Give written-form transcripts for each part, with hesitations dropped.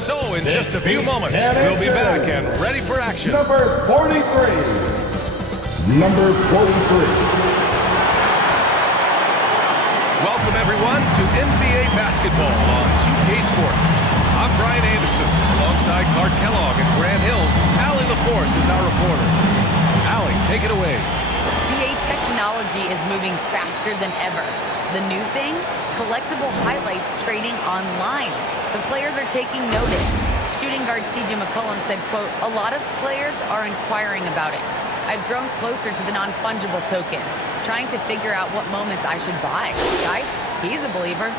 So in just a few moments, we'll be back and ready for action. Number 43. Number 43. Welcome everyone to NBA basketball on 2K Sports. I'm Brian Anderson, alongside Clark Kellogg and Grant Hill. Allie LaForce is our reporter. Allie, take it away. NBA technology is moving faster than ever. The new thing? Collectible highlights trading online. The players are taking notice. Shooting guard C.J. McCollum said, quote, "A lot of players are inquiring about it. I've grown closer to the non-fungible tokens, trying to figure out what moments I should buy." Guys, he's a believer.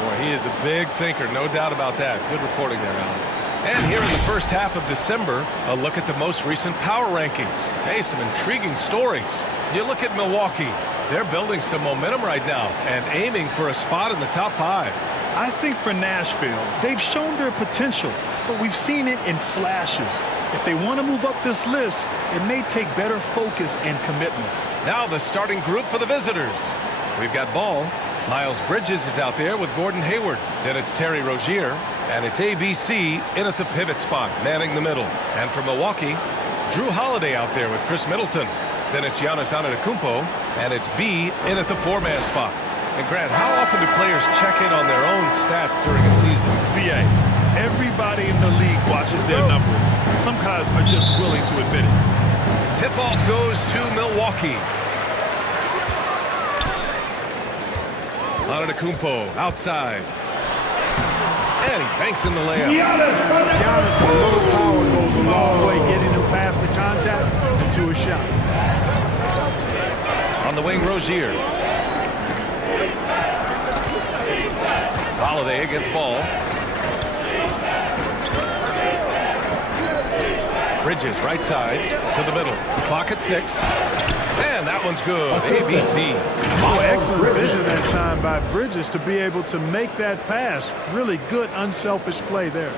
Boy, he is a big thinker, no doubt about that. Good reporting there, Allie. And here in the first half of December, a look at the most recent power rankings. Hey, some intriguing stories. You look at Milwaukee. They're building some momentum right now and aiming for a spot in the top 5. I think for Nashville, they've shown their potential, but we've seen it in flashes. If they want to move up this list, it may take better focus and commitment. Now the starting group for the visitors. We've got Ball. Miles Bridges is out there with Gordon Hayward. Then it's Terry Rozier. And it's ABC in at the pivot spot, manning the middle. And for Milwaukee, Drew Holiday out there with Chris Middleton. Then it's Giannis Antetokounmpo. And it's B in at the 4-man spot. And Grant, how often do players check in on their own stats during a season? BA, everybody in the league watches their numbers. Some guys are just willing to admit it. Tip-off goes to Milwaukee. Antetokounmpo outside. And he banks in the layup. Giannis, a little power goes a long way, getting him past the contact and to a shot. On the wing, Rozier. Holiday against Ball. Bridges right side to the middle. Clock at 6. And that one's good. ABC. Oh, excellent vision that time by Bridges to be able to make that pass. Really good, unselfish play there.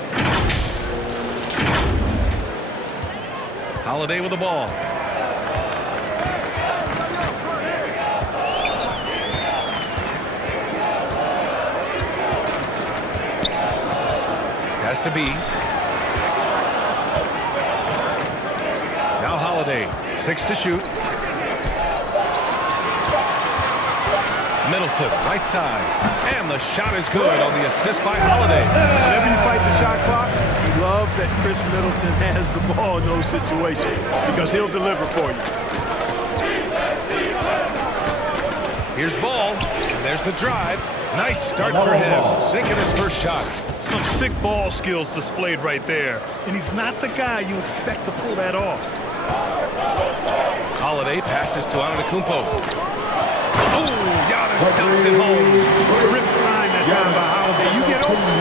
Holiday with the ball. Has to be. Now Holiday. 6 to shoot. Middleton, right side. And the shot is good on the assist by Holiday. Whenever you fight the shot clock, you love that Chris Middleton has the ball in those situations because he'll deliver for you. Here's Ball. And there's the drive. Nice start for him. Sinking his first shot. Some sick ball skills displayed right there. And he's not the guy you expect to pull that off. Holiday passes to Antetokounmpo. Oh, Giannis dumps it home. Terrific line that time by Holiday. You get open.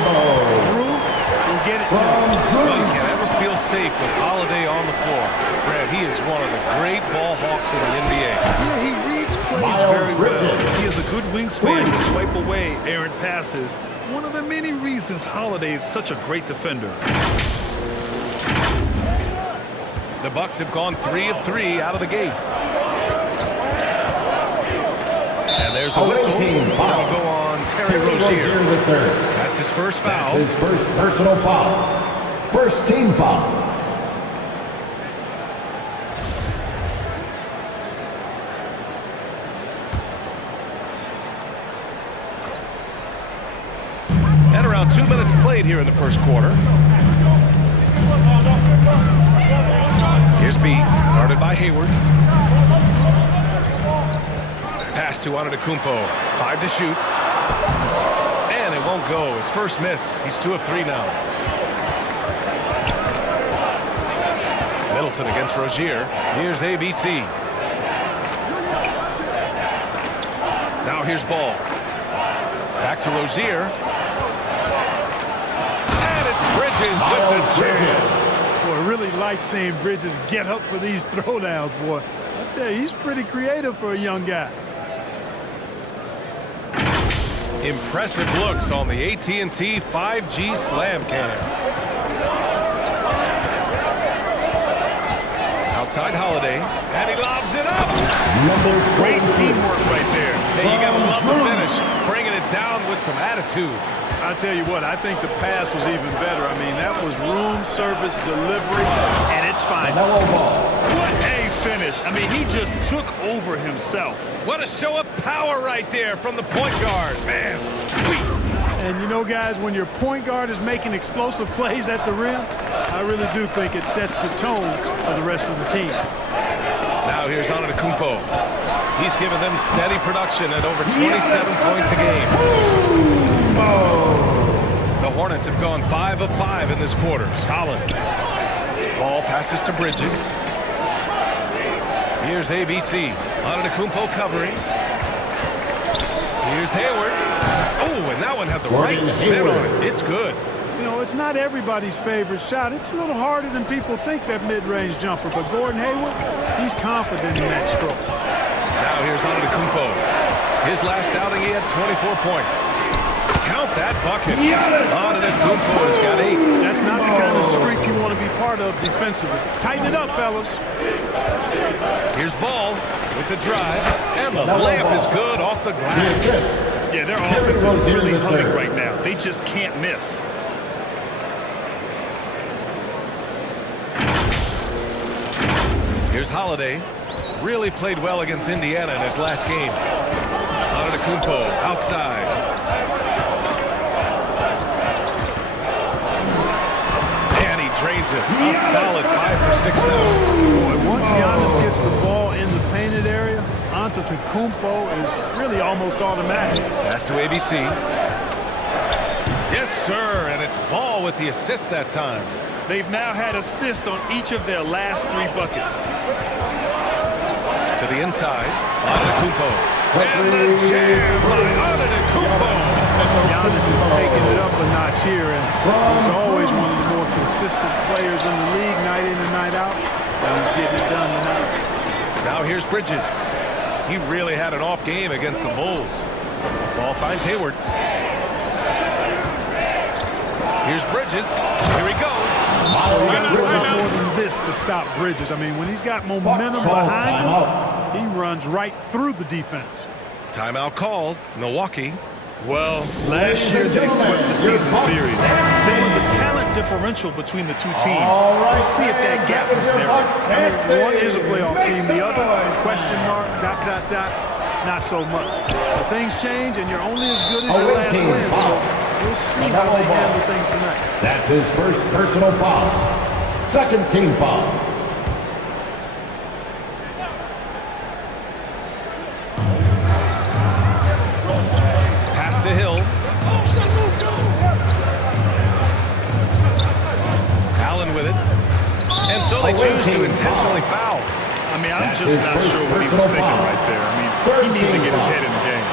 Drew will get it to him. Well, you can't ever feel safe with Holiday on the floor. Brad, he is one of the great ball hawks in the NBA. Yeah, he reads plays very well. He has a good wingspan to swipe away errant passes. One of the many reasons Holiday is such a great defender. The Bucks have gone 3 of 3 out of the gate. And there's a whistle. That'll go on Terry Rozier. That's his first foul. That's his first personal foul. First team foul. And around 2 minutes played here in the first quarter. Here's B, guarded by Hayward. Pass to Antetokounmpo. 5 to shoot. And it won't go. His first miss. He's 2 of 3 now. Middleton against Rozier. Here's ABC. Now here's Ball. Back to Rozier. And it's Bridges with the jam. Boy, I really like seeing Bridges get up for these throwdowns, boy. I tell you, he's pretty creative for a young guy. Impressive looks on the AT&T 5G Slam Cam. Outside Holiday, and he lobs it up. Great teamwork right there. Hey, you gotta love the finish. Bringing it down with some attitude. I I'll tell you what, I think the pass was even better. I mean, that was room service delivery, and it's fine. What a finish. I mean, he just took over himself. What a show of power right there from the point guard. Man, sweet. And you know, guys, when your point guard is making explosive plays at the rim, I really do think it sets the tone for the rest of the team. Now here's Antetokounmpo. He's given them steady production at over 27 points a game. The Hornets have gone 5 of 5 in this quarter. Solid. Ball passes to Bridges. Here's ABC. Antetokounmpo covering. Here's Hayward. Oh, and that one had the right spin on it. It's good. You know, it's not everybody's favorite shot. It's a little harder than people think, that mid-range jumper. But Gordon Hayward, he's confident in that stroke. Now here's Antetokounmpo. His last outing, he had 24 points. Count that bucket. Antetokounmpo has got 8. That's not the kind of streak you want to be part of defensively. Tighten it up, fellas. Here's Ball with the drive, and the layup is good off the glass. Yeah, their offense is really humming right now. They just can't miss. Here's Holiday. Really played well against Indiana in his last game. Antetokounmpo outside. And he drains it. A solid 5 for 6 now. Boy, once Giannis gets the ball in the painted area, Antetokounmpo is really almost automatic. Pass to ABC. Yes, sir. And it's Ball with the assist that time. They've now had assists on each of their last 3 buckets. To the inside, Antetokounmpo. And the jam by Antetokounmpo. Giannis is taking it up a notch here, and he's always one of the more consistent players in the league, night in and night out. And he's getting it done tonight. Now here's Bridges. He really had an off game against the Bulls. Ball finds Hayward. Here's Bridges. Here he goes. You got to do more than this to stop Bridges. I mean, when he's got momentum behind him, he runs right through the defense. Timeout called. Milwaukee. Well, last year they swept the season series. There was a talent differential between the two teams. We'll see if that gap is narrowed. I mean, one is a playoff team, the other, question mark, ... not so much. But things change, and you're only as good as your last win. So we'll see how they handle things tonight. That's his first personal foul. Second team foul. Pass to Hill. Allen with it. And so they choose to intentionally foul. I mean, I'm just not sure what he was thinking right there. I mean, he needs to get his head in the game.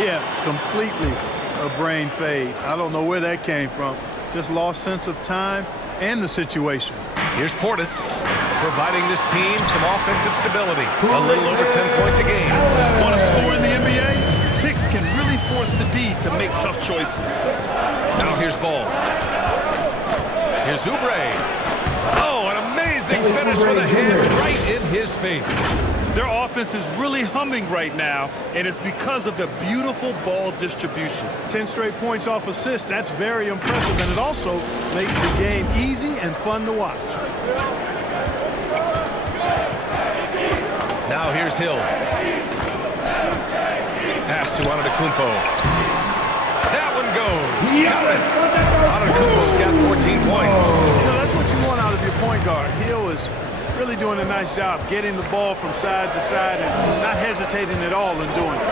Yeah, completely a brain fade. I don't know where that came from. Just lost sense of time and the situation. Here's Portis, providing this team some offensive stability. A little over 10 points a game. Want to score in the NBA? Picks can really force the D to make tough choices. Now here's Ball. Here's Oubre. Oh, an amazing finish with a hand right in his face. Their offense is really humming right now, and it's because of the beautiful ball distribution. 10 straight points off assists. That's very impressive, and it also makes the game easy and fun to watch. Now here's Hill. Pass to Antetokounmpo. That one goes. Count it. Antetokounmpo's got 14 points. You know, that's what you want out of your point guard. Hill is really doing a nice job getting the ball from side to side and not hesitating at all in doing it.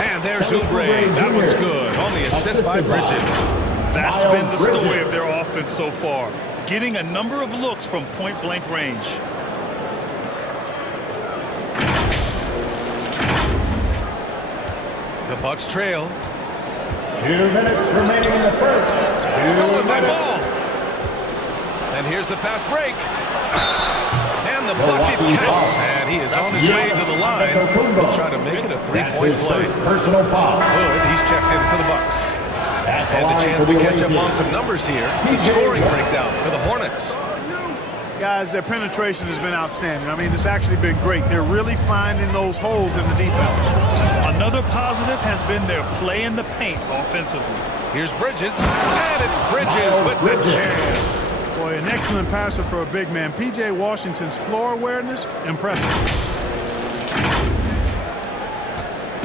And there's Oubre. That one's good. On the assist by Bridges. That's been the story of their offense so far. Getting a number of looks from point-blank range. The Bucks trail. 2 minutes remaining in the first. Stolen by Ball. And here's the fast break. And the bucket counts. And he is on his way to the line. He'll try to make it a three-point play. Personal foul. Hood, he's checked in for the Bucks. And a chance to catch up on some numbers here. The scoring breakdown for the Hornets. Guys, their penetration has been outstanding. I mean, it's actually been great. They're really finding those holes in the defense. Another positive has been their play in the paint offensively. Here's Bridges, and it's Bridges with the jam. Boy, an excellent passer for a big man. P.J. Washington's floor awareness, impressive.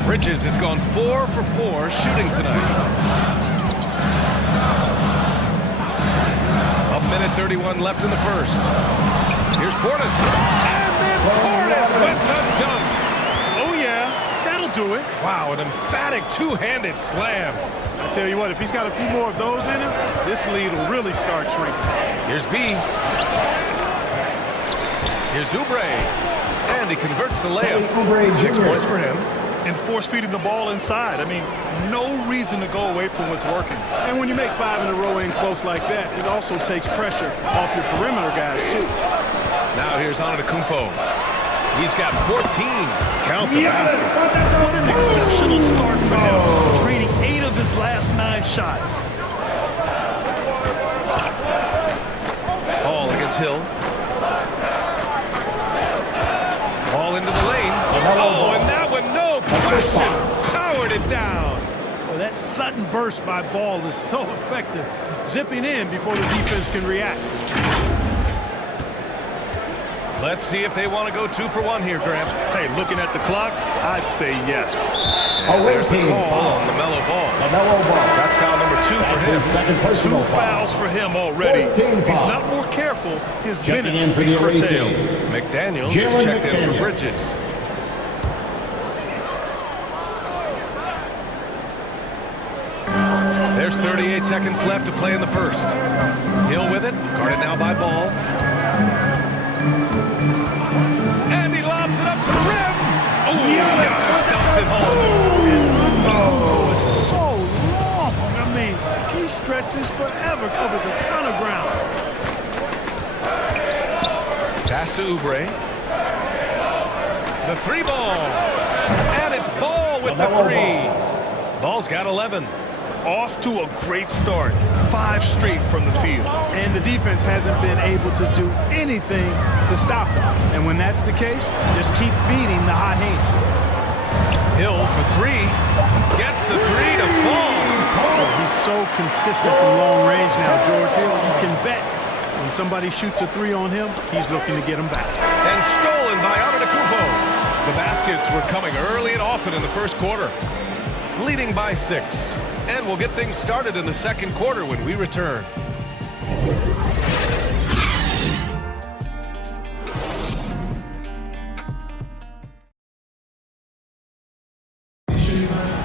Bridges has gone 4 for 4 shooting tonight. A minute 31 left in the first. Here's Portis. And then Portis with the dunk. Oh, yeah, that'll do it. Wow, an emphatic two-handed slam. I tell you what, if he's got a few more of those in him, this lead will really start shrinking. Here's B. Here's Oubre. And he converts the layup. 6 points for him. And force-feeding the ball inside. I mean, no reason to go away from what's working. And when you make 5 in a row in close like that, it also takes pressure off your perimeter guys, too. Now here's Antetokounmpo. He's got 14. Count the basket. What an exceptional start for him. Draining 8 of his last 9 shots. Ball against Hill. Ball into the lane. Oh, and that one, no question. Powered it down. Well, that sudden burst by Ball is so effective. Zipping in before the defense can react. Let's see if they want to go 2 for 1 here, Grant. Hey, looking at the clock, I'd say yes. And there's the call on the mellow ball. That's foul number 2 for him. 2 fouls for him already. If he's not more careful, his minutes will be curtailed. McDaniels is checked in for Bridges. There's 38 seconds left to play in the first. Hill with it, guarded now by Ball. And he lobs it up to the rim. Oh, Giannis dumps it home. Oh, it's so long. I mean, he stretches forever, covers a ton of ground. Pass to Oubre. The 3 ball. And it's Ball with the 3. Ball's got 11. Off to a great start. 5 straight from the field. And the defense hasn't been able to do anything to stop him. And when that's the case, just keep feeding the hot hand. Hill for 3. Gets the 3 to fall. Oh, he's so consistent from long range now, George Hill. You can bet when somebody shoots a 3 on him, he's looking to get him back. And stolen by Antetokounmpo. The baskets were coming early and often in the first quarter. Leading by 6. And we'll get things started in the second quarter when we return.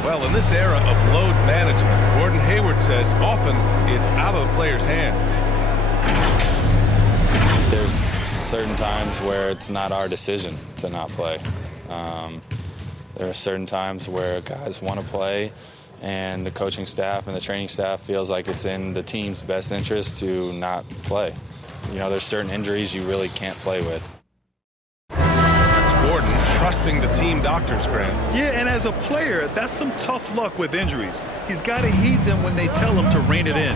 Well, in this era of load management, Gordon Hayward says often it's out of the player's hands. There's certain times where it's not our decision to not play. There are certain times where guys want to play, and the coaching staff and the training staff feels like it's in the team's best interest to not play. You know, there's certain injuries you really can't play with. That's Gordon trusting the team doctors, Grant. Yeah, and as a player, that's some tough luck with injuries. He's got to heed them when they tell him to rein it in.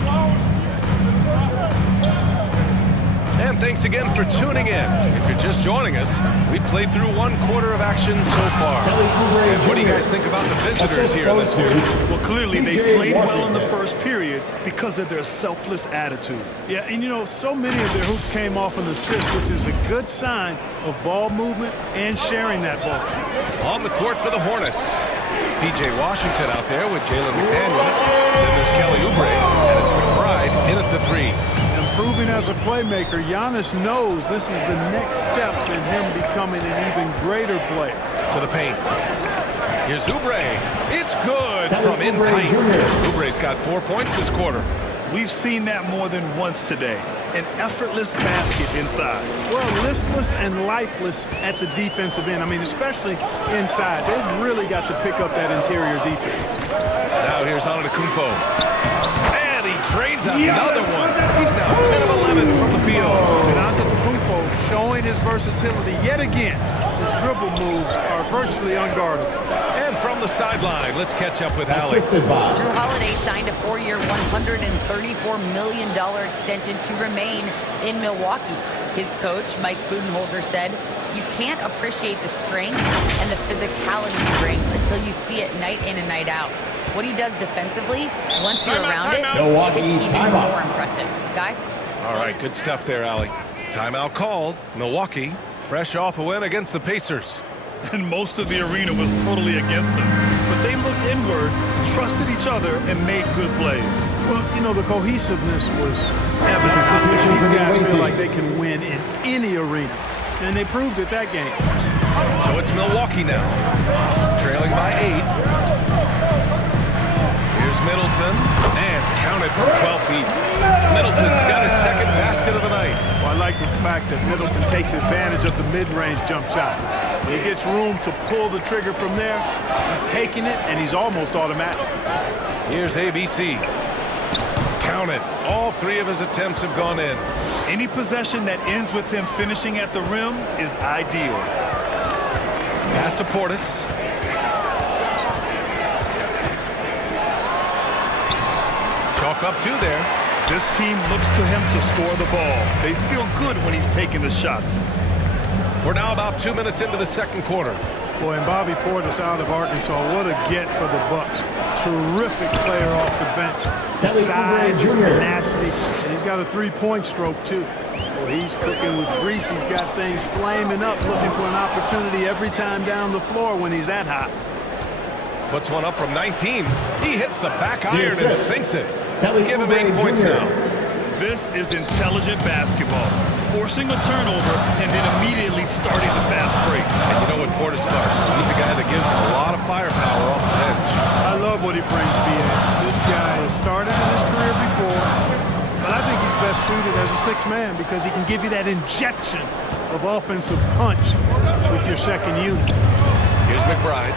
And thanks again for tuning in. If you're just joining us, we played through 1 quarter of action so far. And what do you guys think about the visitors here in this one? Well, clearly they played well in the first period because of their selfless attitude. Yeah, and you know, so many of their hoops came off an assist, which is a good sign of ball movement and sharing that ball. On the court for the Hornets. P.J. Washington out there with Jalen McDaniels. Then there's Kelly Oubre, and it's McBride in at the 3. Improving as a playmaker, Giannis knows this is the next step in him becoming an even greater player. To the paint. Here's Oubre. It's good from in tight. Oubre's got 4 points this quarter. We've seen that more than once today. An effortless basket inside. Well, listless and lifeless at the defensive end. I mean, especially inside. They've really got to pick up that interior defense. Now here's Antetokounmpo. And he drains another one. He's now 10 of 11 from the field. And Antetokounmpo showing his versatility yet again. His dribble moves are virtually unguardable. And from the sideline, let's catch up with Allie. Assisted by Drew Holiday signed a 4-year, $134 million extension to remain in Milwaukee. His coach, Mike Budenholzer, said, "You can't appreciate the strength and the physicality he brings until you see it night in and night out. What he does defensively, once you're around it, Milwaukee, it's even timeout. more impressive." Guys? All right, good stuff there, Allie. Timeout called. Milwaukee, fresh off a win against the Pacers. And most of the arena was totally against them. But they looked inward, trusted each other, and made good plays. Well, you know, the cohesiveness was evident out there. These guys feel like they can win in any arena. And they proved it that game. So it's Milwaukee now, trailing by 8. Here's Middleton, and counted from 12 feet. Middleton's got his second basket of the night. Well, I like the fact that Middleton takes advantage of the mid-range jump shot. When he gets room to pull the trigger from there, he's taking it, and he's almost automatic. Here's ABC. Counted. All 3 of his attempts have gone in. Any possession that ends with him finishing at the rim is ideal. Pass to Portis. Chalk up 2 there. This team looks to him to score the ball. They feel good when he's taking the shots. We're now about 2 minutes into the second quarter. Boy, and Bobby Portis out of Arkansas, what a get for the Bucks. Terrific player off the bench. His size, his tenacity, and he's got a three-point stroke, too. Boy, he's cooking with grease. He's got things flaming up, looking for an opportunity every time down the floor when he's that hot. Puts one up from 19. He hits the back iron and sinks it. Kelly Give him 8 points now. This is intelligent basketball. Forcing a turnover and then immediately starting the fast break. And you know what Portis does? He's a guy that gives him a lot of firepower off the bench. I love what he brings, B.A. This guy has started in his career before, but I think he's best suited as a sixth man because he can give you that injection of offensive punch with your second unit. Here's McBride.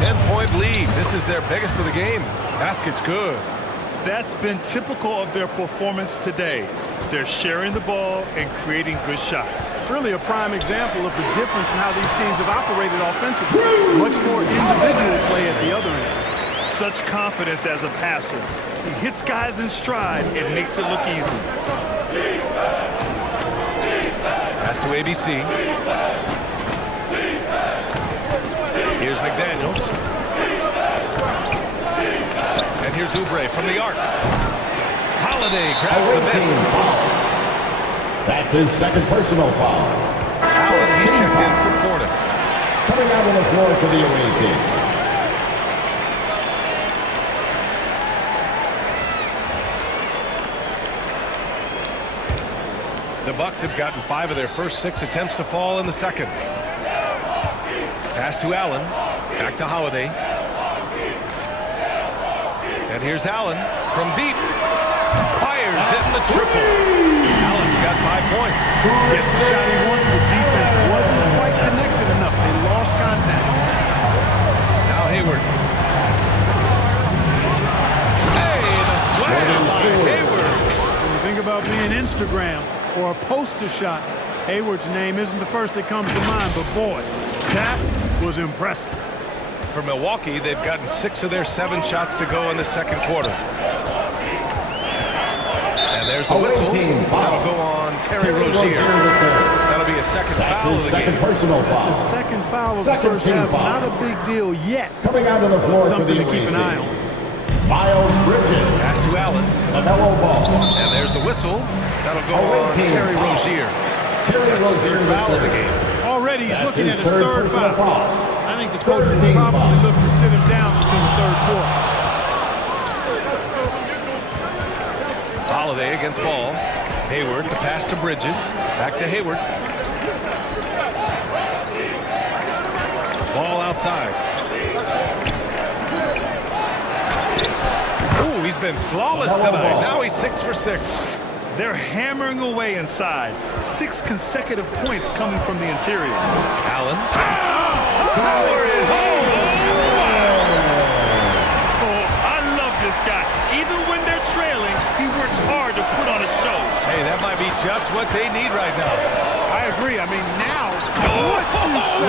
10-point lead. This is their biggest of the game. Basket's good. That's been typical of their performance today. They're sharing the ball and creating good shots. Really a prime example of the difference in how these teams have operated offensively. Much more individual play at the other end. Such confidence as a passer. He hits guys in stride and makes it look easy. Pass to ABC. Here's McDaniels. And here's Oubre from the arc. Holiday grabs the miss. That's his second personal foul. Allen, he's checked in for Portis. Coming out on the floor for the away team. The Bucks have gotten 5 of their first 6 attempts to fall in the second. Pass to Allen. Back to Holiday. And here's Allen from deep. Fires hitting the triple. Allen's got 5 points. Gets the shot he wants. The defense wasn't quite connected enough. They lost contact. Now Hayward. Hey, the slam by Hayward. When you think about being Instagram or a poster shot, Hayward's name isn't the first that comes to mind, but boy, that was impressive. For Milwaukee, they've gotten 6 of their 7 shots to go in the second quarter. And there's the whistle. That'll go on Terry Rozier. That'll be a second foul of the game. Personal foul. It's a second foul of the first half. Not a big deal yet. Coming out on the floor for Something the to keep an eye on. Miles Bridges. Pass to Allen. LaMelo Ball. And there's the whistle. That'll go on Terry Rozier. That's his third foul of the game. Already he's looking at his third personal foul. I think the coach will probably look to sit him down until the third quarter. Holiday against Ball. Hayward, the pass to Bridges. Back to Hayward. Ball outside. Ooh, he's been flawless tonight. Now he's 6 for 6. They're hammering away inside. 6 consecutive points coming from the interior. Allen. Power is home. Oh, I love this guy. Even when they're trailing, he works hard to put on a show. Hey, that That might be just what they need right now. I agree. I mean, now's what you say.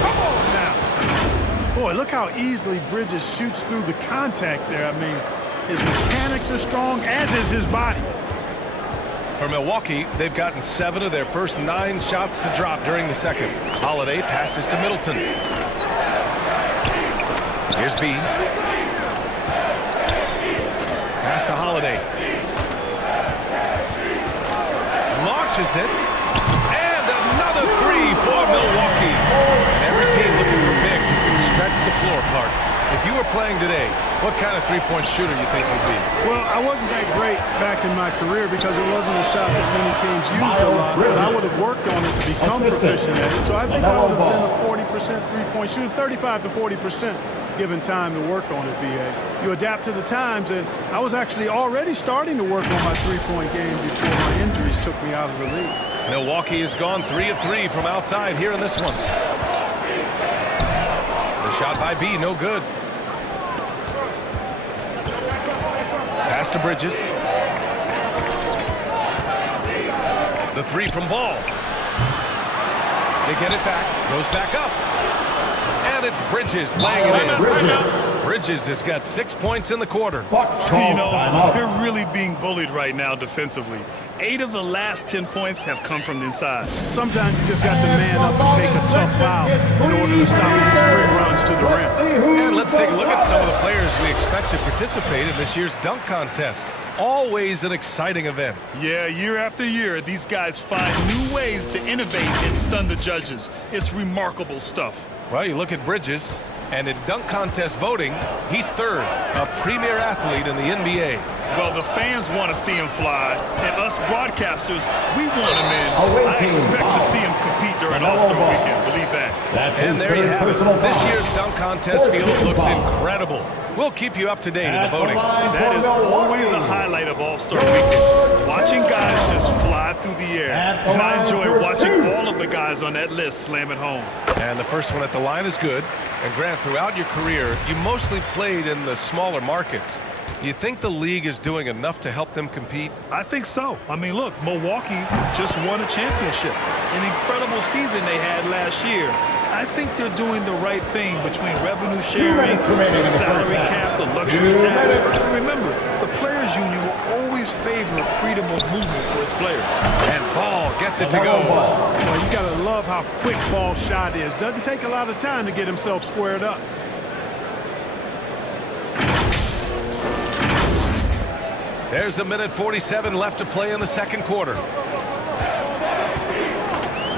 Come on now. Boy, look how easily Bridges shoots through the contact there. I mean, his mechanics are strong, as is his body. For Milwaukee, they've gotten 7 of their first 9 shots to drop during the second. Holiday passes to Middleton. Here's B. Pass to Holiday. Launches it. And another 3 for Milwaukee. And every team looking for bigs who can stretch the floor apart. If you were playing today, what kind of three-point shooter you think you'd be? Well, I wasn't that great back in my career because it wasn't a shot that many teams used a lot, but I would have worked on it to become proficient at it. So I think I would have been a 40% three-point shooter, 35 to 40% given time to work on it, BA. You adapt to the times, and I was actually already starting to work on my three-point game before my injuries took me out of the league. Milwaukee has gone 3 of 3 from outside here in this one. The shot by B, no good. Pass to Bridges. The 3 from Ball. They get it back. Goes back up. And it's Bridges laying it in. Bridges has got 6 points in the quarter. They're really being bullied right now defensively. 8 of the last 10 points have come from the inside. Sometimes you just got to man up and take a tough foul in order to stop these free runs to the rim. And let's take a look at some of the players we expect to participate in this year's dunk contest. Always an exciting event. Yeah, year after year, these guys find new ways to innovate and stun the judges. It's remarkable stuff. Well, you look at Bridges, and in dunk contest voting, he's 3rd, a premier athlete in the NBA. Well, the fans want to see him fly, and us broadcasters, we want him in. I expect to see him compete during All-Star Weekend, believe that. And there you have it. This year's dunk contest field looks incredible. We'll keep you up to date in the voting. That is always a highlight of All-Star Weekend. Watching guys just fly through the air. And I enjoy watching all of the guys on that list slam it home. And the first one at the line is good. And Grant, throughout your career, you mostly played in the smaller markets. Do you think the league is doing enough to help them compete? I think so. I mean, look, Milwaukee just won a championship. An incredible season they had last year. I think they're doing the right thing between revenue sharing, the salary cap, the luxury tax. Remember, the players' union will always favor freedom of movement for its players. And Ball gets it to go. Well, you got to love how quick Ball's shot is. Doesn't take a lot of time to get himself squared up. There's a minute 47 left to play in the second quarter.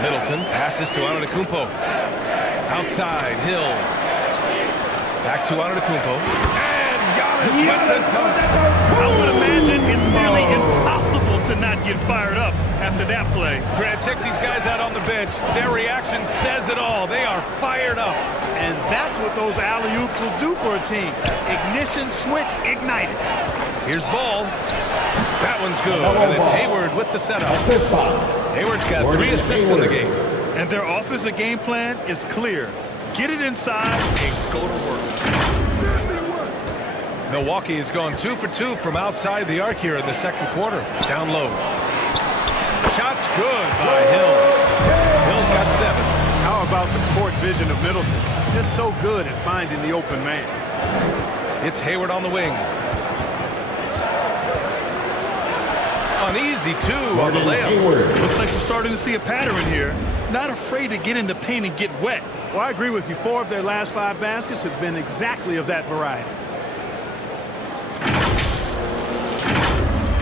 Middleton passes to Antetokounmpo. Outside, Hill. Back to Antetokounmpo. And Giannis with the dunk. I would imagine it's nearly impossible to not get fired up after that play. Grant, check these guys out on the bench. Their reaction says it all. They are fired up. And that's what those alley-oops will do for a team. Ignition, switch, ignited. Here's Ball. That one's good. And it's Hayward with the setup. Hayward's got 3 assists in the game. And their offensive game plan is clear. Get it inside and go to work. Milwaukee has gone 2 for 2 from outside the arc here in the second quarter. Down low. Shot's good by Hill. Hill's got 7. How about the court vision of Middleton? Just so good at finding the open man. It's Hayward on the wing. An easy 2 on the layup. Looks like we're starting to see a pattern here. Not afraid to get in the paint and get wet. Well, I agree with you. 4 of their last 5 baskets have been exactly of that variety.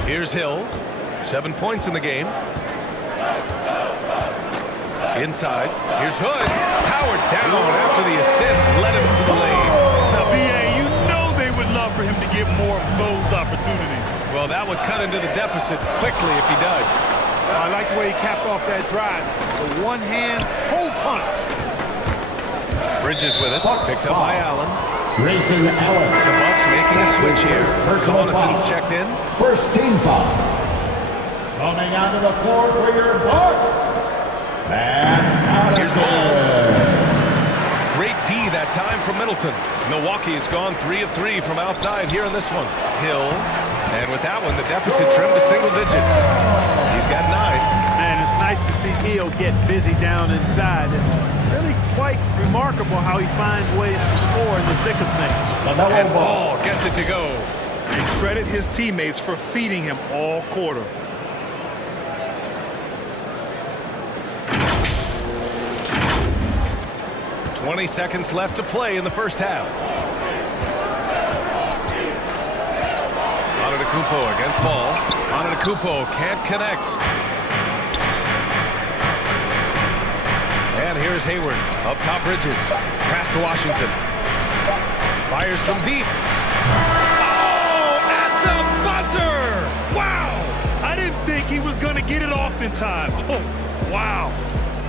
Here's Hill. 7 points in the game. Inside. Here's Hood. Howard down after the assist. Led him to the lane. Now, B.A., you know they would love for him to get more of those opportunities. Well, that would cut into the deficit quickly if he does. I like the way he capped off that drive. The one-hand pull punch. Bridges with it. Picked up by Allen. Grayson Allen. The Bucks making a switch here. Connaughton's checked in. First team foul. Coming onto the floor for your Bucks. And here's Ball. Great D that time from Middleton. Milwaukee has gone 3 of 3 from outside here in this one. Hill. And with that one, the deficit trimmed to single digits. He's got 9. Man, it's nice to see Hill get busy down inside. And really quite remarkable how he finds ways to score in the thick of things. And Ball gets it to go. And credit his teammates for feeding him all quarter. "20 seconds left to play in the first half. Antetokounmpo against Ball. Antetokounmpo can't connect. And here's Hayward. Up top, Bridges. Pass to Washington. Fires from deep. Oh, at the buzzer! Wow! I didn't think he was going to get it off in time. Oh, wow.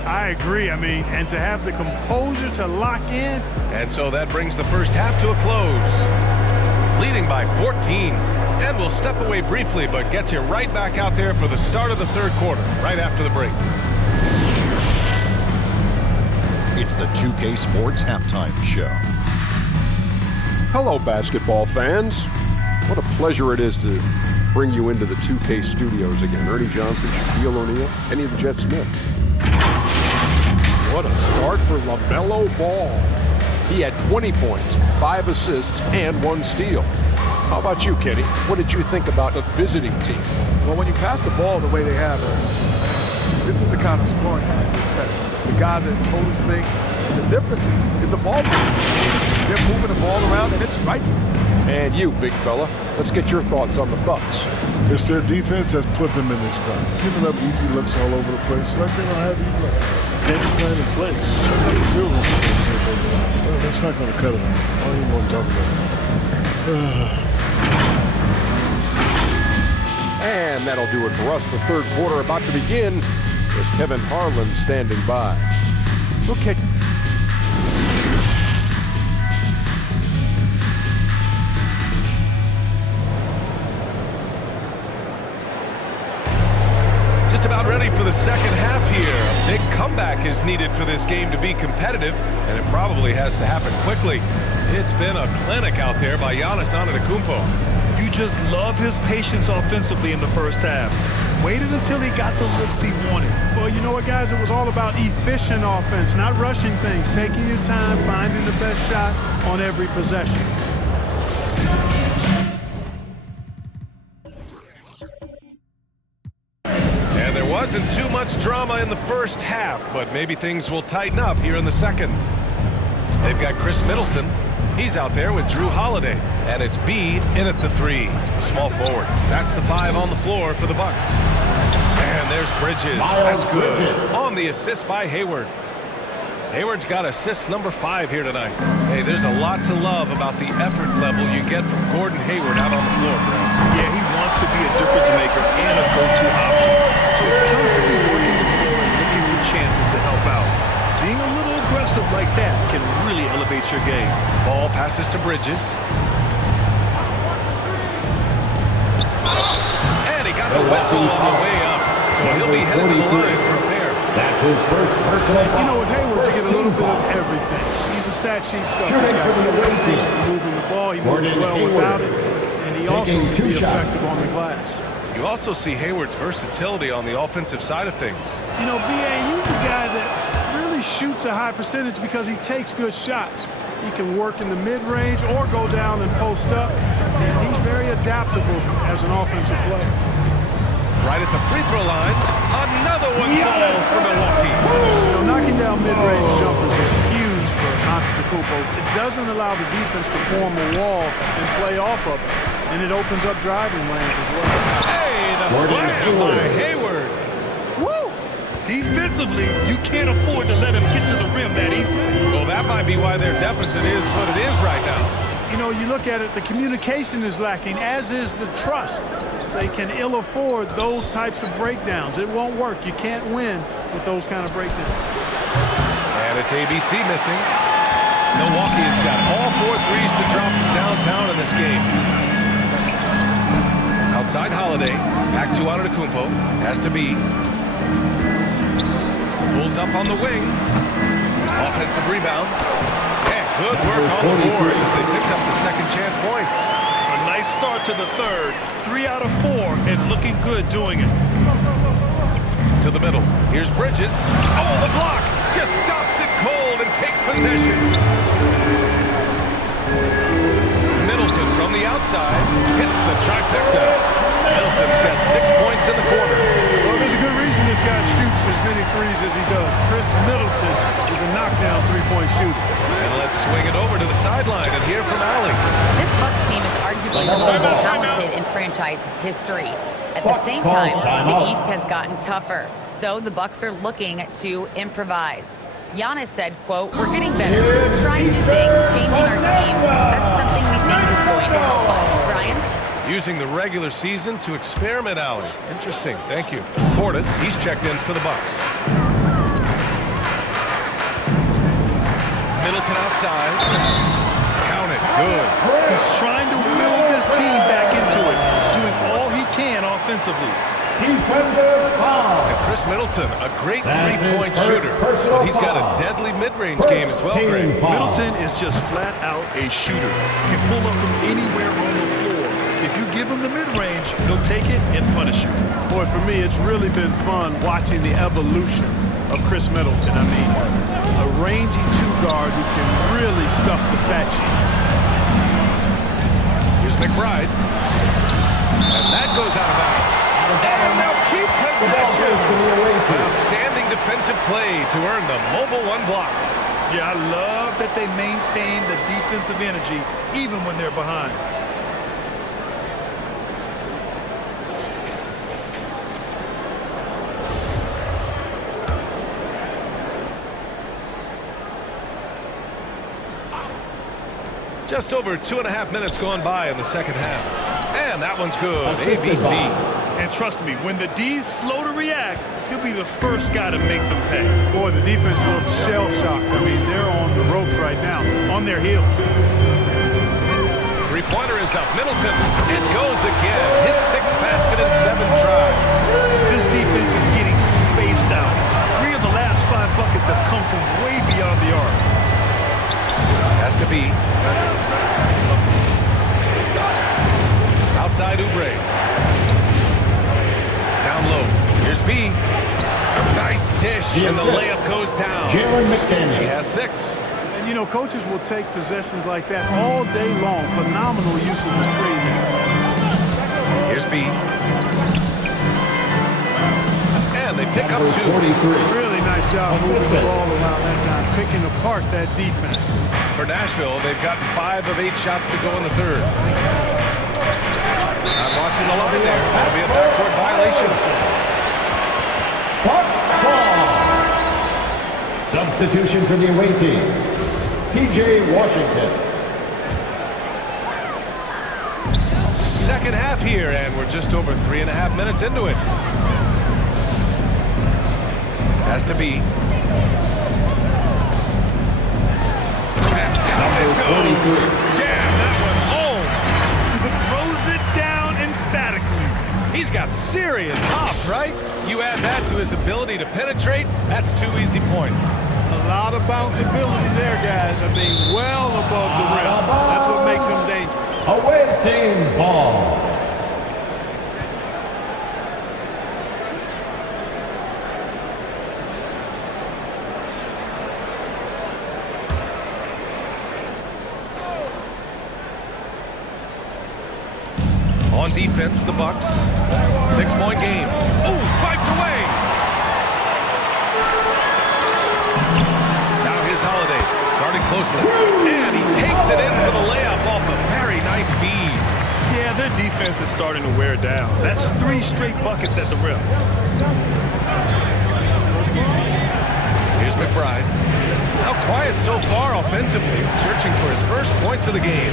I agree. I mean, and to have the composure to lock in. And so that brings the first half to a close. Leading by 14. And we'll step away briefly, but get you right back out there for the start of the third quarter, right after the break. It's the 2K Sports Halftime Show. Hello, basketball fans. What a pleasure it is to bring you into the 2K studios again. Ernie Johnson, Shaquille O'Neal, Kenny the Jet Smith. What a start for LaMelo Ball. He had 20 points, 5 assists, and 1 steal. How about you, Kenny? What did you think about the visiting team? Well, when you pass the ball the way they have, this is the kind of scoring that the guys that total thing. The difference is the ball movement. They're moving the ball around, and it's right. And you, big fella, let's get your thoughts on the Bucks. It's their defense that's put them in this spot. Giving up easy looks all over the place. Like they don't have easy looks. Game plan in place. Well, that's not going to cut it. I don't even want to talk about it. And that'll do it for us. The third quarter about to begin with Kevin Harlan standing by. We'll kick. Just about ready for the second half here. A big comeback is needed for this game to be competitive, and it probably has to happen quickly. It's been a clinic out there by Giannis Antetokounmpo. You just love his patience offensively in the first half. Waited until he got the looks he wanted. Well, you know what, guys? It was all about efficient offense, not rushing things, taking your time, finding the best shot on every possession. And there wasn't too much drama in the first half, but maybe things will tighten up here in the second. They've got Chris Middleton. He's out there with Drew Holiday. And it's B in at the 3, the small forward. That's the 5 on the floor for the Bucks. And there's Bridges. That's good. On the assist by Hayward. Hayward's got assist number 5 here tonight. Hey, there's a lot to love about the effort level you get from Gordon Hayward out on the floor, Brad. Yeah, he wants to be a difference maker and a go-to option. So he's constantly working the floor and looking for chances to help out. Being a little aggressive like that can really elevate your game. Ball passes to Bridges. And he got the whistle on the way up. So he'll be headed to the line for a pair. That's his first personal foul. You know, with Hayward, you get a little bit of everything. He's a stat sheet stuff. He's got good instincts for moving the ball. He moves well without it. And he also can be effective on the glass. You also see Hayward's versatility on the offensive side of things. You know, B.A., he's a guy that really shoots a high percentage because he takes good shots. He can work in the mid-range or go down and post up. And he's very adaptable as an offensive player. Right at the free throw line, another one falls for Milwaukee. You know, knocking down mid-range jumpers is huge for Antetokounmpo. It doesn't allow the defense to form a wall and play off of it. And it opens up driving lanes as well. Hey, the slam by Hayward. Woo! Defensively, you can't afford to let him get to the rim that easy. Well, that might be why their deficit is what it is right now. You know, you look at it, the communication is lacking, as is the trust. They can ill afford those types of breakdowns. It won't work. You can't win with those kind of breakdowns. And it's ABC missing. Milwaukee has got all 4 threes to drop from downtown in this game. Outside Holiday, back to Antetokounmpo, has to be. Pulls up on the wing. Offensive rebound. And good work on the boards as they picked up the second chance points. A nice Nice start to the third. 3 out of 4 and looking good doing it. To the middle. Here's Bridges. Oh, the block! Just stops it cold and takes possession. Middleton from the outside hits the trifecta. Middleton's got 6 points in the quarter. Well, there's a good reason this guy shoots as many threes as he does. Chris Middleton is a knockdown three-point shooter. And let's swing it over to the sideline and hear from Allie. This Bucks team is arguably the most talented in franchise history. At the same time, the East has gotten tougher. So the Bucks are looking to improvise. Giannis said, quote, "We're getting better, trying new things, changing our schemes. That's something we think is going to help us." Brian? Using the regular season to experiment, Allie. Interesting. Thank you. Portis, he's checked in for the Bucks. Middleton outside. Count it. Good. He's trying to will this team back into it, doing all he can offensively. Defensive foul. And Chris Middleton, a great three-point shooter. But he's got a deadly mid-range game as well, Greg. Middleton is just flat out a shooter. Can pull up from anywhere on the floor. If you give him the mid-range, he'll take it and punish you. Boy, for me, it's really been fun watching the evolution of Chris Middleton. I mean, a rangy two-guard who can really stuff the stat sheet. Here's McBride. And that goes out of bounds. And they'll keep possession. An outstanding defensive play to earn the mobile one block. Yeah, I love that they maintain the defensive energy even when they're behind. Just over 2.5 minutes gone by in the second half. And that one's good. ABC. And trust me, when the D's slow to react, he'll be the first guy to make them pay. Boy, the defense looks shell-shocked. I mean, they're on the ropes right now, on their heels. Three-pointer is up. Middleton. It goes again. His 6th basket in 7 tries. This defense is getting spaced out. 3 of the last 5 buckets have come from way beyond the arc. Has to be. Outside Oubre. Down low. Here's B. Nice dish, and the layup goes down. He has 6. And, you know, coaches will take possessions like that all day long. Phenomenal use of the screen. Here's B. And they pick up 2. Really nice job moving the ball around that time, picking apart that defense. For Nashville, they've gotten 5 of 8 shots to go in the third. I'm watching the line there. That'll be a backcourt violation. Bucks ball. Substitution for the away team. P.J. Washington. Second half here, and we're just over 3.5 minutes into it. Has to be. Jam that one home. Throws it down emphatically. He's got serious hop, right? You add that to his ability to penetrate, that's 2 easy points. A lot of bounceability there, guys. I mean, well above the rim. That's what makes him dangerous. Away team ball. On defense, the Bucks. 6-point game. Oh, swiped away. Now here's Holiday, guarded closely. And he takes it in for the layup off a very nice feed. Yeah, their defense is starting to wear down. That's 3 straight buckets at the rim. Here's McBride. Now quiet so far offensively, searching for his first points of the game.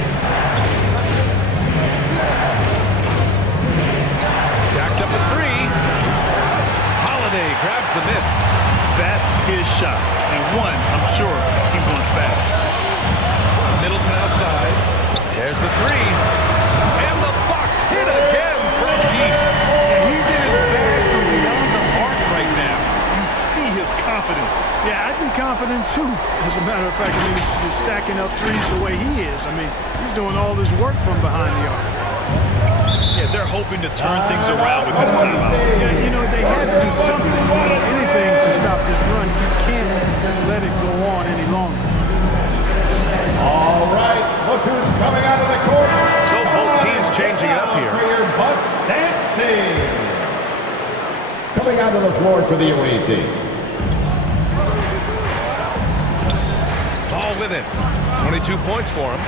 Jacks up a 3. Holiday grabs the miss. That's his shot. And one, I'm sure, he wants back. Middleton outside. There's the 3. And the Bucks hit again from deep. Yeah, he's in his bag from beyond the arc right now. You see his confidence. Yeah, I'd be confident too. As a matter of fact, I mean, he's stacking up threes the way he is. I mean, he's doing all this work from behind the arc. they're hoping to turn things around with this timeout. Yeah, you know, they had to do something, anything to stop this run. You can't just let it go on any longer. All right, look who's coming out of the corner. So both teams changing it up here. For your Bucks dance team. Coming out of the floor for the away team. Ball with it. 22 points for him.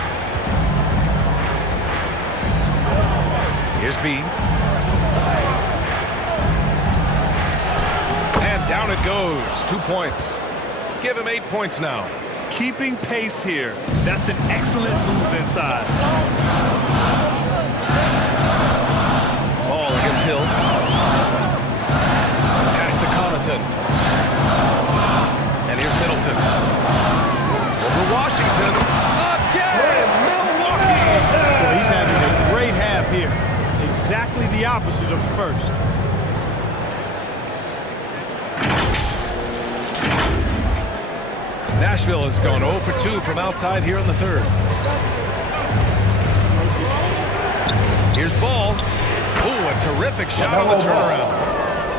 Here's B. And down it goes. 2 points. Give him 8 points now. Keeping pace here. That's an excellent move inside. Ball against Hill. Pass to Connaughton. And here's Middleton. Over Washington. Again! Milwaukee! Well, he's having a great half here. Exactly the opposite of the first. Nashville has gone 0 for 2 from outside here in the third. Here's Ball. Ooh, a terrific shot on the turnaround.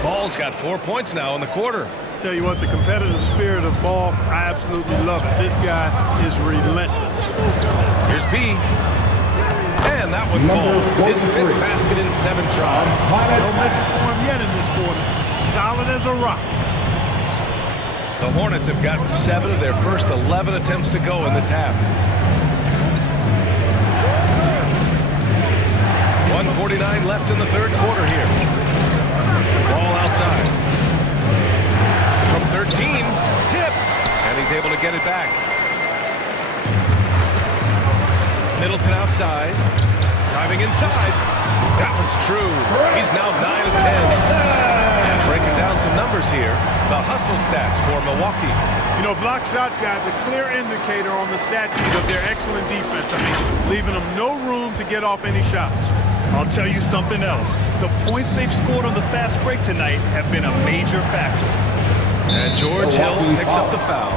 Ball's got 4 points now in the quarter. Tell you what, the competitive spirit of Ball, I absolutely love it. This guy is relentless. Here's B. And that one falls. His fifth basket in 7 tries. No misses for him yet in this quarter. Solid as a rock. The Hornets have gotten 7 of their first 11 attempts to go in this half. 1:49 left in the third quarter here. Ball outside. From 13, tipped, and he's able to get it back. Middleton outside, driving inside. That one's true. He's now 9 of 10. And breaking down some numbers here, the hustle stats for Milwaukee. You know, block shots, guys, a clear indicator on the stat sheet of their excellent defense. I mean, leaving them no room to get off any shots. I'll tell you something else. The points they've scored on the fast break tonight have been a major factor. And George Hill picks up the foul.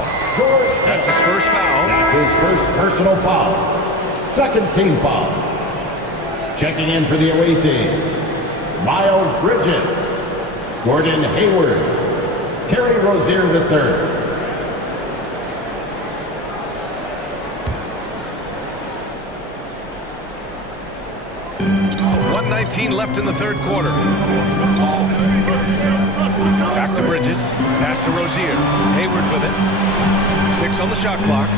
That's his first foul. That's his first personal foul. Second team foul. Checking in for the away team, Miles Bridges, Gordon Hayward, Terry Rozier III. 1:19 left in the third quarter. Back to Bridges. Pass to Rozier. Hayward with it. 6 on the shot clock.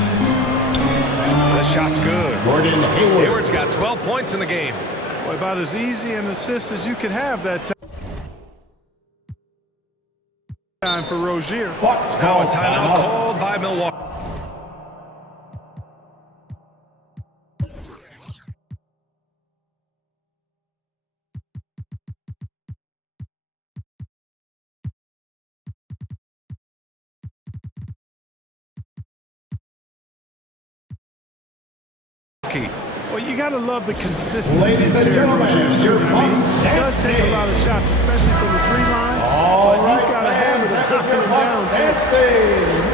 The shot's good. Gordon Hayward. Hayward's got 12 points in the game. Well, about as easy an assist as you could have that time for Rozier. Now a timeout called by Milwaukee. Well, you got to love the consistency of Terry Rozier's shooting. I mean, he does take a lot of shots, especially from the 3-line. But he's got a habit of knocking them down, too.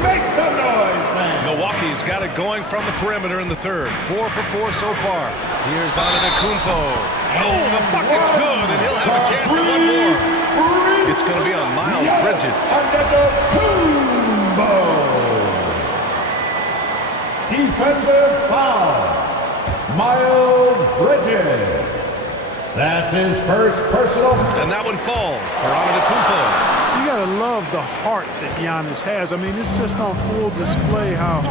Make some noise, man. Milwaukee's got it going from the perimeter in the third. 4 for 4 so far. Here's Antetokounmpo. Oh, the bucket's good, and he'll have a chance at one more. It's going to be on Miles Bridges. Antetokounmpo. Defensive foul. Miles Bridges. That's his first personal. And that one falls for Antetokounmpo. You got to love the heart that Giannis has. I mean, it's just on full display how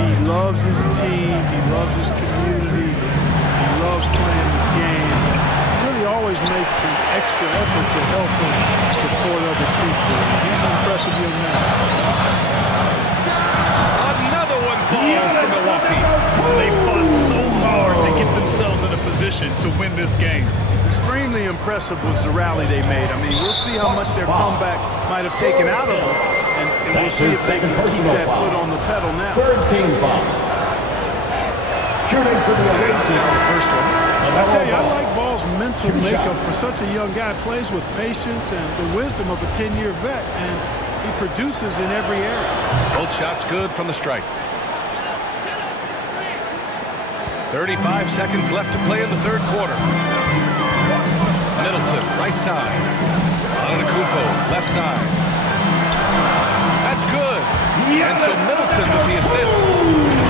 he loves his team, he loves his community, he loves playing the game. He really always makes an extra effort to help and support other people. He's an impressive young man. Another one falls for Milwaukee. They fought so hard to get themselves in a position to win this game. Extremely impressive was the rally they made. I mean, we'll see how much their comeback might have taken out of them, and we'll see if they can keep that foot on the pedal now. Third team foul. Shooting for the away team. The first one. I tell you, I like Ball's mental makeup for such a young guy. Plays with patience and the wisdom of a 10-year vet, and he produces in every area. Both shots good from the strike. 35 seconds left to play in the third quarter. side. Antetokounmpo, left side. That's good. And so Middleton with the assist.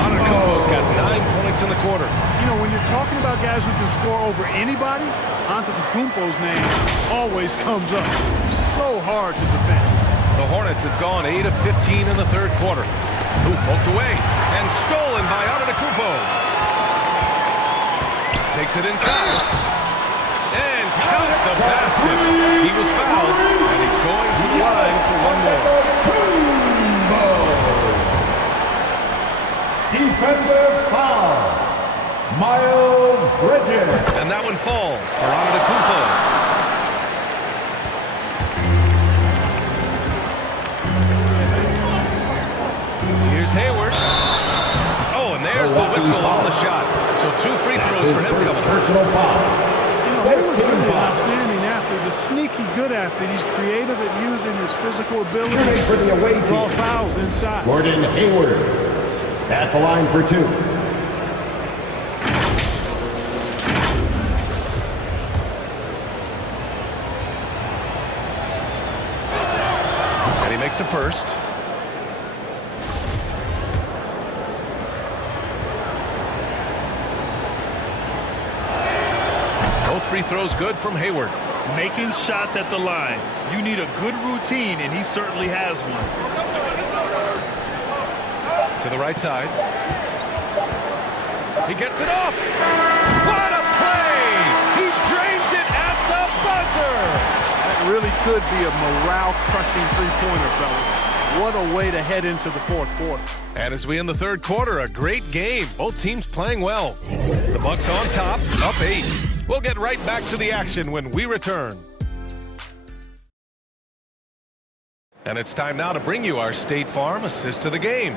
Antetokounmpo's got 9 points in the quarter. You know, when you're talking about guys who can score over anybody, Antetokounmpo's name always comes up. So hard to defend. The Hornets have gone 8 of 15 in the third quarter. Ooh, poked away and stolen by Antetokounmpo. Takes it inside. And count the basket. He was fouled, and he's going to the line for one more. Defensive foul. Miles Bridges. And that one falls for Antetokounmpo. Here's Hayward. Oh, and there's the whistle on the shot. So 2 free throws for him coming up. Personal foul. Hayward's really an outstanding athlete, a sneaky good athlete. He's creative at using his physical abilities For the away to draw team. fouls inside. Gordon Hayward at the line for 2. And he makes a first. Both free throws good from Hayward. Making shots at the line. You need a good routine, and he certainly has one. To the right side. He gets it off. What a play! He drains it at the buzzer! That really could be a morale-crushing three-pointer, fellas. What a way to head into the fourth quarter. And as we end the third quarter, a great game. Both teams playing well. The Bucks on top, up 8. We'll get right back to the action when we return. And it's time now to bring you our State Farm assist to the game.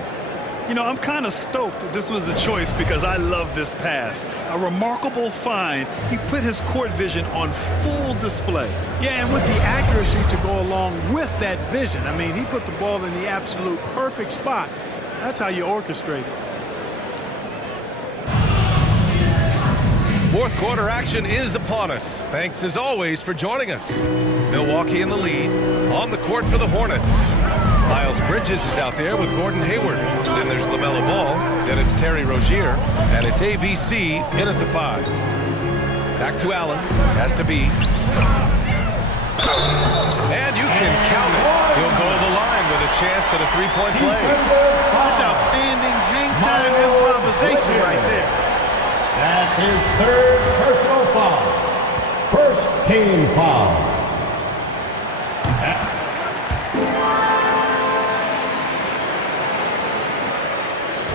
You know, I'm kind of stoked that this was a choice because I love this pass. A remarkable find. He put his court vision on full display. Yeah, and with the accuracy to go along with that vision. I mean, he put the ball in the absolute perfect spot. That's how you orchestrate it. Fourth quarter action is upon us. Thanks as always for joining us. Milwaukee in the lead. On the court for the Hornets. Miles Bridges is out there with Gordon Hayward. Then there's LaMelo Ball. Then it's Terry Rozier. And it's ABC in at the 5. Back to Allen. Has to be. And you can count it. He'll go to the line with a chance at a three-point play. That's outstanding hang-time improvisation right there. That's his 3rd personal foul. First team foul.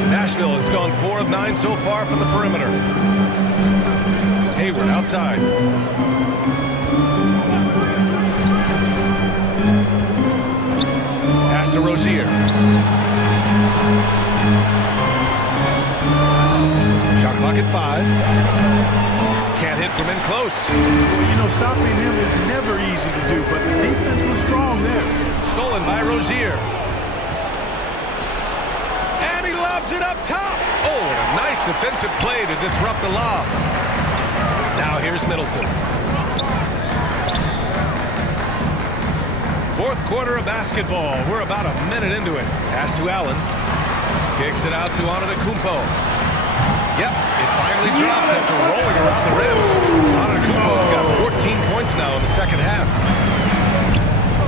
Nashville has gone 4 of 9 so far from the perimeter. Hayward outside. Pass to Rozier. Shot clock at 5. Can't hit from in close. Well, you know, stopping him is never easy to do, but the defense was strong there. Stolen by Rozier. And he lobs it up top. Oh, and a nice defensive play to disrupt the lob. Now here's Middleton. Fourth quarter of basketball. We're about a minute into it. Pass to Allen. Kicks it out to Antetokounmpo. Yep, it finally drops after rolling around the rim. Antetokounmpo's got 14 points now in the second half.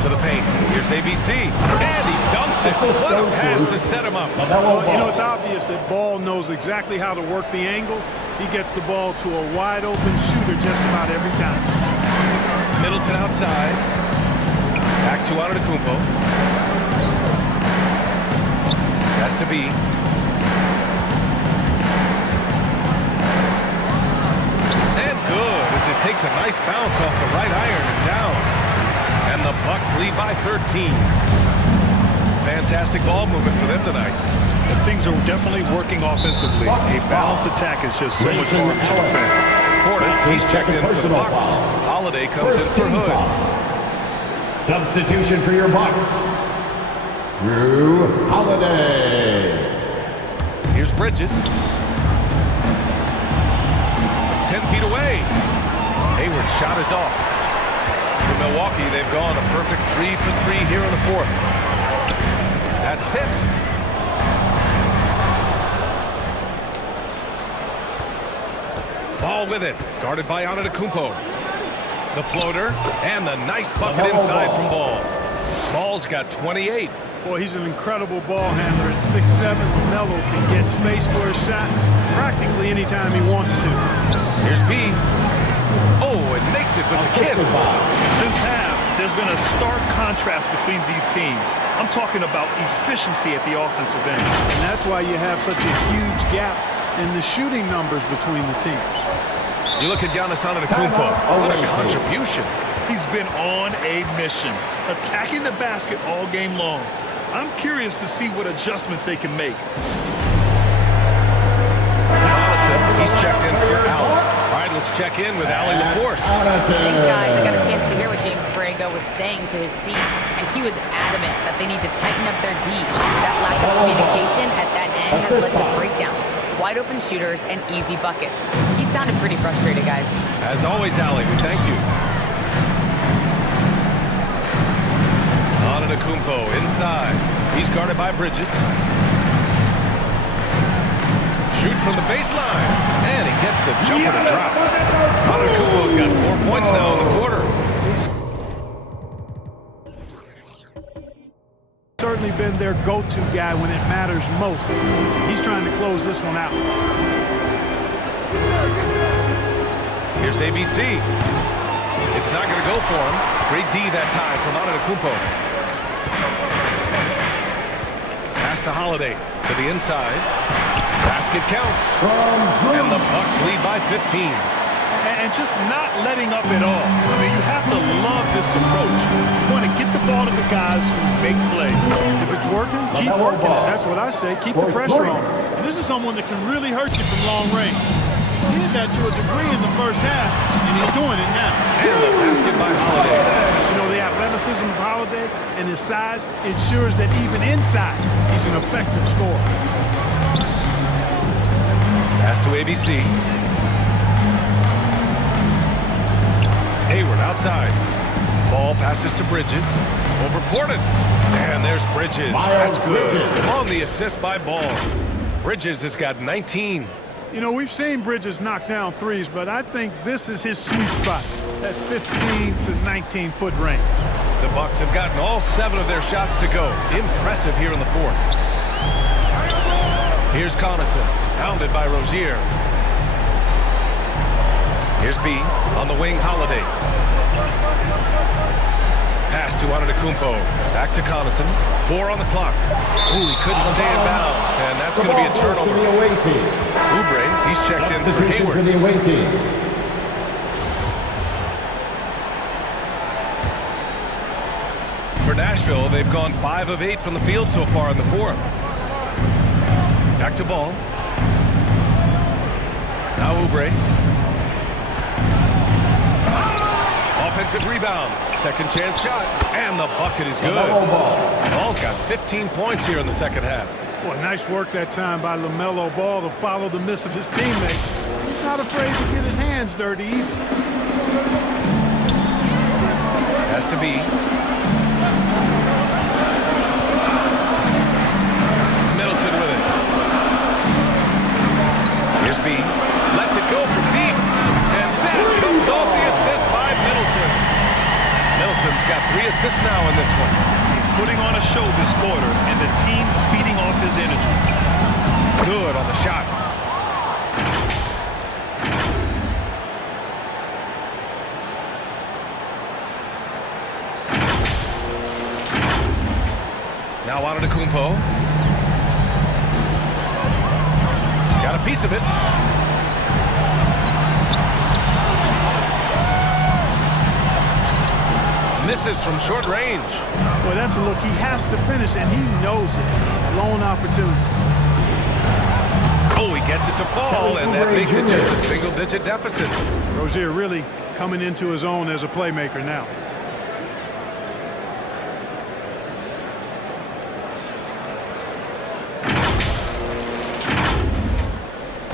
To the paint. Here's ABC. And he dumps it. What a pass to set him up. Well, you know, it's obvious that Ball knows exactly how to work the angles. He gets the ball to a wide-open shooter just about every time. Middleton outside. Back to Antetokounmpo. Has to be. And good as it takes a nice bounce off the right iron and down. And the Bucks lead by 13. Fantastic ball movement for them tonight. Things are definitely working offensively. A balanced attack is just so much harder to defend. Portis, he's checked in for the Bucks. Holiday comes in for Hood. Substitution for your Bucks. Drew Holiday. Here's Bridges. 10 feet away. Hayward's shot is off. Milwaukee, they've gone a perfect 3 for 3 here in the fourth. That's tipped. Ball with it, guarded by Antetokounmpo. The floater, and the nice bucket inside from Ball. Ball's got 28. Boy, he's an incredible ball handler at 6'7". LaMelo can get space for a shot practically anytime he wants to. Here's B. Oh, it makes it with the kiss. Since half, there's been a stark contrast between these teams. I'm talking about efficiency at the offensive end. And that's why you have such a huge gap in the shooting numbers between the teams. You look at Giannis Antetokounmpo. What a contribution. He's been on a mission, attacking the basket all game long. I'm curious to see what adjustments they can make. He's checked in for Allen. All right, let's check in with Allie LaForce. Thanks, guys. I got a chance to hear what James Borrego was saying to his team, and he was adamant that they need to tighten up their D. That lack of communication at that end has led to breakdowns, wide open shooters, and easy buckets. He sounded pretty frustrated, guys. As always, Allie, we thank you. Antetokounmpo inside. He's guarded by Bridges. Shoot from the baseline, and he gets the jumper to drop. Antetokounmpo's got 4 points now in the quarter. Certainly been their go-to guy when it matters most. He's trying to close this one out. Here's ABC. It's not going to go for him. Great D that time from Antetokounmpo. Pass to Holiday to the inside. Basket counts. And the Bucks lead by 15. And just not letting up at all. I mean, you have to love this approach. You want to get the ball to the guys who make plays. If it's working, keep working it. That's what I say. Keep the pressure on. And this is someone that can really hurt you from long range. He did that to a degree in the first half, and he's doing it now. And the basket by Holiday. You know, the athleticism of Holiday and his size ensures that even inside, he's an effective scorer. Pass to ABC. Hayward outside. Ball passes to Bridges. Over Portis. And there's Bridges. That's good. On the assist by Ball. Bridges has got 19. You know, we've seen Bridges knock down threes, but I think this is his sweet spot, that 15 to 19-foot range. The Bucks have gotten all 7 of their shots to go. Impressive here in the fourth. Here's Connaughton, pounded by Rozier. Here's B on the wing, Holiday. Pass to Antetokounmpo. Back to Connaughton. 4 on the clock. Ooh, he couldn't stay in bounds, and that's going to be a turnover. Oubre, he's checked in for Hayward. For the away team. For Nashville, they've gone 5 of 8 from the field so far in the fourth. Back to Ball. Now Oubre. Offensive rebound. Second chance shot. And the bucket is good. Ball's got 15 points here in the second half. Boy, nice work that time by LaMelo Ball to follow the miss of his teammate. He's not afraid to get his hands dirty either. Has to be. Middleton with it. Here's B. Lets it go from deep. And that comes off the assist by Middleton. Middleton's got 3 assists now in this one. He's putting on a show this quarter, and the team's feeding off his energy. Good on the shot. Now Antetokounmpo. Got a piece of it. Misses from short range. Boy, that's a look he has to finish, and he knows it. Lone opportunity. Oh, he gets it to fall, and that makes it just a single-digit deficit. Rozier really coming into his own as a playmaker now.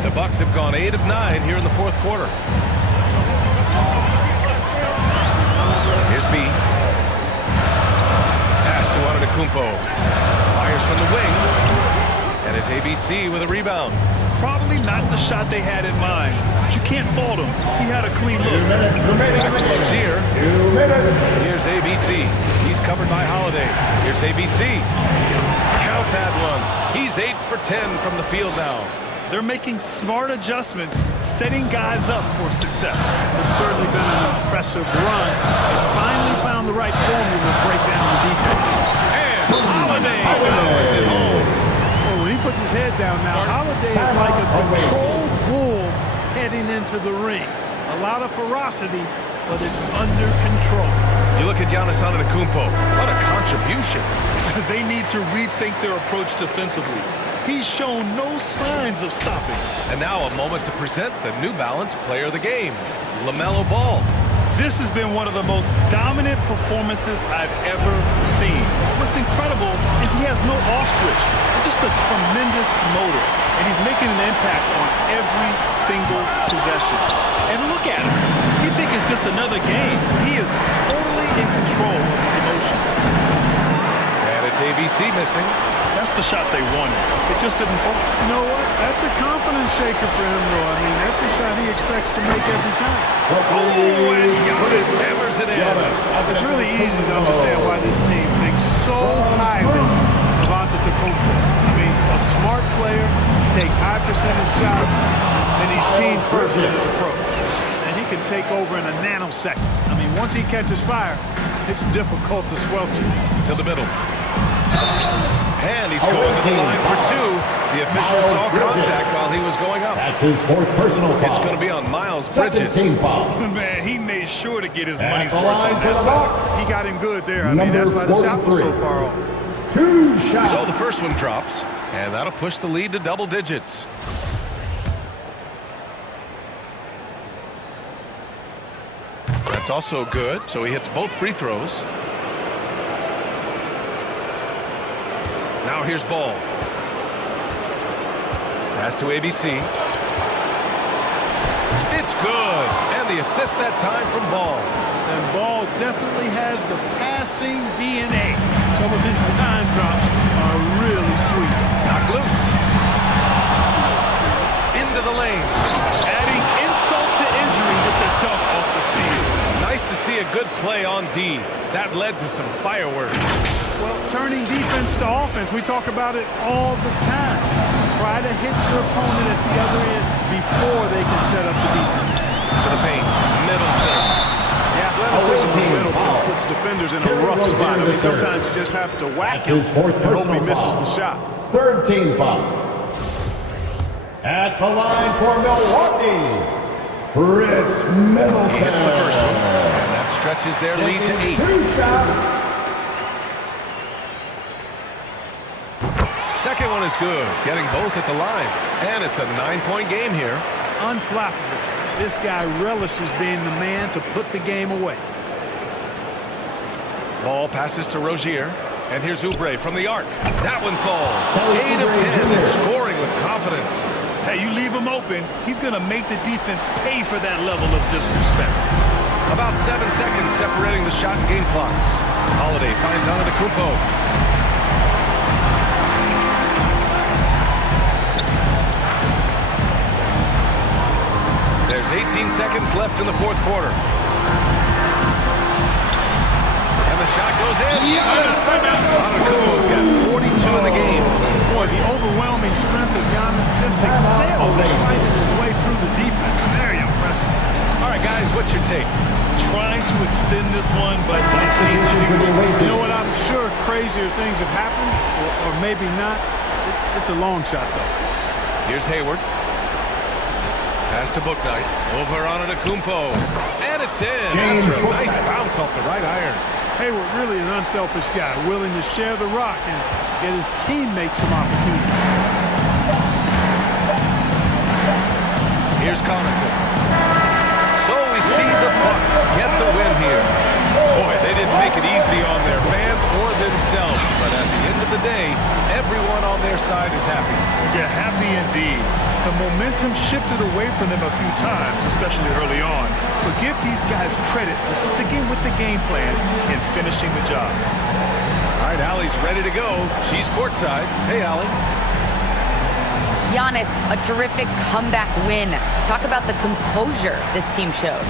The Bucks have gone 8 of 9 here in the fourth quarter. Here's B. Antetokounmpo fires from the wing, and it's ABC with a rebound. Probably not the shot they had in mind, but you can't fault him. He had a clean look. Back to Rozier. Here's ABC. He's covered by Holiday. Here's ABC. Count that one. He's 8 for 10 from the field now. They're making smart adjustments, setting guys up for success. It's certainly been an impressive run. They finally found the right formula to break down the defense. And Holiday powers it home. Well, when he puts his head down now, Holiday is like a controlled bull heading into the ring. A lot of ferocity, but it's under control. You look at Giannis Antetokounmpo. What a contribution. They need to rethink their approach defensively. He's shown no signs of stopping. And now a moment to present the New Balance Player of the Game, LaMelo Ball. This has been one of the most dominant performances I've ever seen. What's incredible is he has no off switch, just a tremendous motor, and he's making an impact on every single possession. And look at him. You think it's just another game. He is totally in control of his emotions. And it's ABC missing. That's the shot they wanted. It just didn't fall. You know what? That's a confidence shaker for him, though. I mean, that's a shot he expects to make every time. Oh, and Giannis hammers it in. It's really easy to understand why this team thinks so highly of Antetokounmpo. I mean, a smart player, takes high percentage shots, and he's team first in his approach. And he can take over in a nanosecond. I mean, once he catches fire, it's difficult to squelch it. To the middle. And he's going to the line for two. The official saw contact while he was going up. That's his fourth personal foul. It's going to be on Miles Bridges. Second team foul. Man, he made sure to get his At money's the worth line on for the that. Bucks. He got him good there. I mean, that's why the shot was so far off. 2 shots. So the first one drops, and that'll push the lead to double digits. That's also good, so he hits both free throws. Now here's Ball. Pass to ABC. It's good. And the assist that time from Ball. And Ball definitely has the passing DNA. Some of his time drops are really sweet. Knocked loose. Into the lane. Adding insult to injury with the dunk off the steal. Nice to see a good play on D. That led to some fireworks. Well, turning defense to offense, we talk about it all the time. Try to hit your opponent at the other end before they can set up the defense. To the paint. Middleton. The athleticism of Middleton puts defenders in a rough spot. I mean, sometimes you just have to whack him and hope he misses the shot. Third team foul. At the line for Milwaukee, Chris Middleton. He hits the first one. And that stretches their lead to 8. 2 shots. Second one is good, getting both at the line. And it's a 9-point game here. Unflappable. This guy relishes being the man to put the game away. Ball passes to Rozier. And here's Oubre from the arc. That one falls. 8 of 10 and scoring with confidence. Hey, you leave him open, he's going to make the defense pay for that level of disrespect. About 7 seconds separating the shot and game clocks. Holiday finds Antetokounmpo. There's 18 seconds left in the fourth quarter. And the shot goes in. Antetokounmpo's got 42 in the game. Boy, the overwhelming strength of Giannis just excels at fighting his way through the defense. Very impressive. All right, guys, what's your take? Trying to extend this one, but it seems You know what? I'm sure crazier things have happened, or maybe not. It's a long shot, though. Here's Hayward. Pass to Bouknight. Over on Antetokounmpo. And it's in. After a nice bounce off the right iron. Hayward really an unselfish guy, willing to share the rock and get his teammates some opportunity. Here's Connaughton. So we see the Bucks get the win here. Boy, they didn't make it easy on their fans or themselves. But at the end of the day, everyone on their side is happy. Yeah, happy indeed. The momentum shifted away from them a few times, especially early on. But give these guys credit for sticking with the game plan and finishing the job. All right, Allie's ready to go. She's courtside. Hey, Allie. Giannis, a terrific comeback win. Talk about the composure this team showed.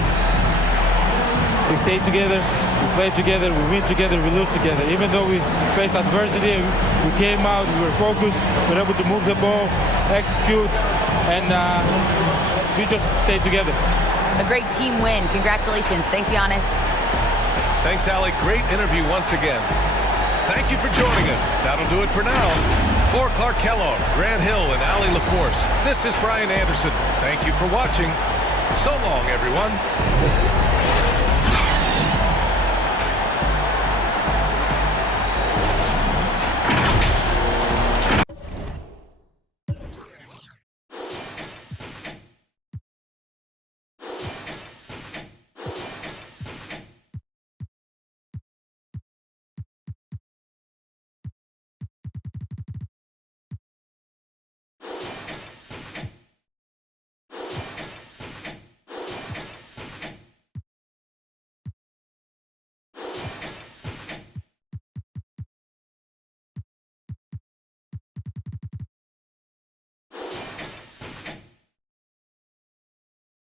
We stayed together, we played together, we win together, we lose together. Even though we faced adversity, we came out, we were focused, we were able to move the ball, execute, and we just stayed together. A great team win. Congratulations. Thanks, Giannis. Thanks, Allie. Great interview once again. Thank you for joining us. That'll do it for now. For Clark Kellogg, Grant Hill, and Allie LaForce, this is Brian Anderson. Thank you for watching. So long, everyone.